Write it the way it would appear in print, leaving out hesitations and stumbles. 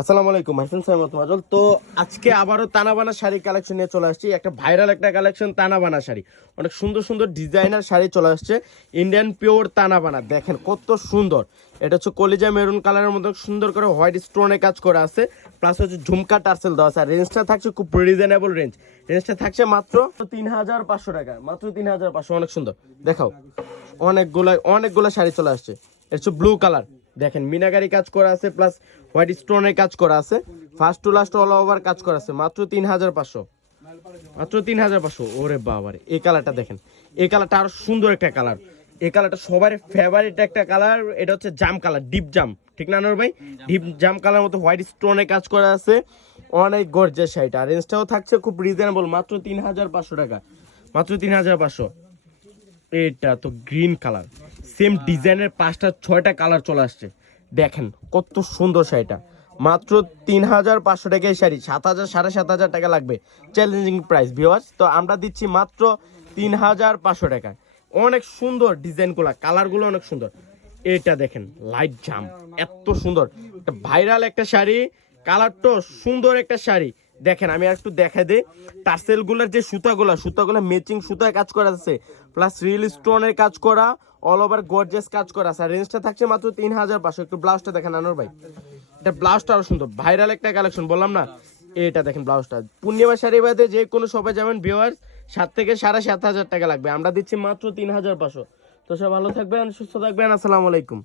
আসসালামু আলাইকুম হাসান সাইমত মাজল। তো আজকে আবারও তানাবানা শাড়ি কালেকশন নিয়ে চলে আসছি। একটা ভাইরাল একটা কালেকশন তানাবানা শাড়ি, অনেক সুন্দর সুন্দর ডিজাইনার শাড়ি চলে আসছে। ইন্ডিয়ান পিওর তানাবানা, দেখেন কত সুন্দর। এটা হচ্ছে কলিজা মেরুন কালারের মধ্যে সুন্দর করে হোয়াইট স্টোনে কাজ করা আছে, প্লাস হচ্ছে ঝুমকা টার্সেল দেওয়া আছে। আর রেঞ্জটা থাকছে খুব রিজনেবল রেঞ্জটা থাকছে মাত্র 3500 টাকা, মাত্র 3500। অনেক সুন্দর, দেখাও। অনেকগুলা শাড়ি চলে আসছে। এটা হচ্ছে ব্লু কালার, দেখেন মিনাকারি কাজ করা আছে, প্লাস হোয়াইট স্টোনের কাজ করা আছে, first to last all over কাজ করা আছে। মাত্র 3500, মাত্র 3500। ওরে বাবারে, এই কালারটা দেখেন, এই কালারটা আরো সুন্দর একটা কালার। এই কালারটা সবার ফেভারিট একটা কালার। এটা হচ্ছে জাম কালার, ডিপ জাম, ঠিক না নর ভাই? ডিপ জাম কালার মতো হোয়াইট স্টোনে কাজ করা আছে, অনেক গর্জিয়াস শাড়িটা। রেঞ্জটাও থাকছে খুব রিজনেবল, মাত্র 3500 টাকা, মাত্র 3500। এটা তো গ্রিন কালার, সেম ডিজাইনের 5টা 6টা কালার চলে আসছে। দেখেন কত সুন্দর শাড়িটা, মাত্র 3500 টাকা। এই শাড়ি 7000 7500 টাকা লাগবে, চ্যালেঞ্জিং প্রাইস ভিউয়ার্স। তো আমরা দিচ্ছি মাত্র 3500 টাকায়। অনেক সুন্দর ডিজাইনগুলো, কালারগুলো অনেক সুন্দর। এটা দেখেন লাইট জাম, এত সুন্দর একটা ভাইরাল একটা শাড়ি, কালারটা সুন্দর একটা শাড়ি। দেখেন আমি আর একটু দেখা দিই, টার্সেলগুলোর যে সুতাগুলো ম্যাচিং সুতায় কাজ করা আছে, প্লাস রিল স্টোনের কাজ করা, অল ওভার গর্জিয়াস কাজ করা আছে। আর রেঞ্জটা থাকছে মাত্র 3500। একটু ব্লাউজটা দেখেন আনোর ভাই, এটা ব্লাউজটা আরো সুন্দর, ভাইরাল একটা কালেকশন বললাম না। এটা দেখেন ব্লাউজটা, পূর্ণিমা শাড়ি বাদে যে কোনো শপে যাবেন ভিউয়ার্স 7 থেকে 7500 টাকা লাগবে। আমরা দিচ্ছি মাত্র 3500। তো সব ভালো থাকবেন, সুস্থ থাকবেন, আসসালামু আলাইকুম।